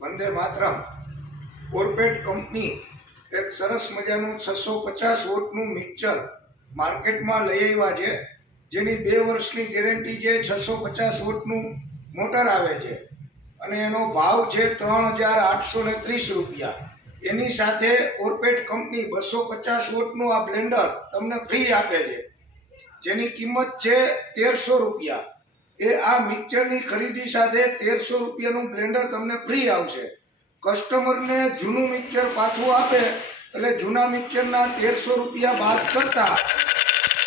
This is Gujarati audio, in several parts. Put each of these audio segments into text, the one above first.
વંદે માતરમ ઓરપેટ કંપની એક સરસ મજાનું 650 વોટનું મિક્સર માર્કેટમાં લઈ આવ્યા છે, જેની 2 વર્ષની ગેરંટી છે। 650 વોટનું મોટર આવે છે અને એનો ભાવ છે 3830 રૂપિયા। એની સાથે ઓરપેટ કંપની 250 વોટનું આ બ્લેન્ડર તમને ફ્રી આપે છે, જેની કિંમત છે 1300 રૂપિયા। એ આ મિક્સરની ખરીદી સાથે 1300 રૂપિયાનું બ્લેન્ડર તમને ફ્રી આવશે। કસ્ટમરને જૂનું મિક્સર પાછું આપે એટલે જૂના મિક્સરના 1300 રૂપિયા બાદ કરતા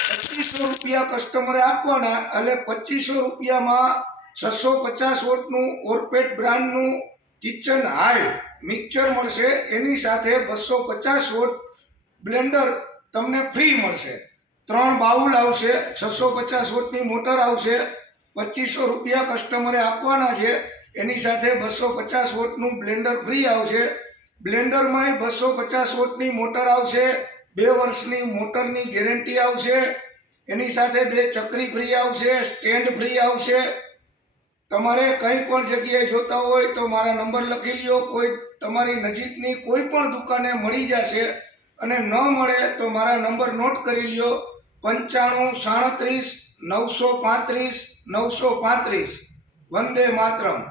2500 રૂપિયા કસ્ટમરે આપવાના, એટલે 2500 રૂપિયામાં 650 વોટનું ઓરપેટ બ્રાન્ડનું કિચન હાઈ મિક્સર મળશે। એની સાથે 250 વોટ બ્લેન્ડર તમને ફ્રી મળશે। 3 બાઉલ આવશે, 650 વોટની મોટર આવશે, 2500 રૂપિયા કસ્ટમરે આપવાના છે। એની સાથે 250 વોટનું બ્લેન્ડર ફ્રી આવશે। બ્લેન્ડરમાં 250 વોટની મોટર આવશે, 2 વર્ષની મોટરની ગેરંટી આવશે। એની સાથે 2 ચકરી ફ્રી આવશે, સ્ટેન્ડ ફ્રી આવશે। તમારે કંઈ પણ જગ્યાએ જોતા હોય તો મારા નંબર લખી લ્યો, કોઈ તમારી નજીકની કોઈ પણ દુકાને મળી જશે, અને ન મળે તો મારા નંબર નોટ કરી લ્યો 95 37 935 935। વંદે માતરમ।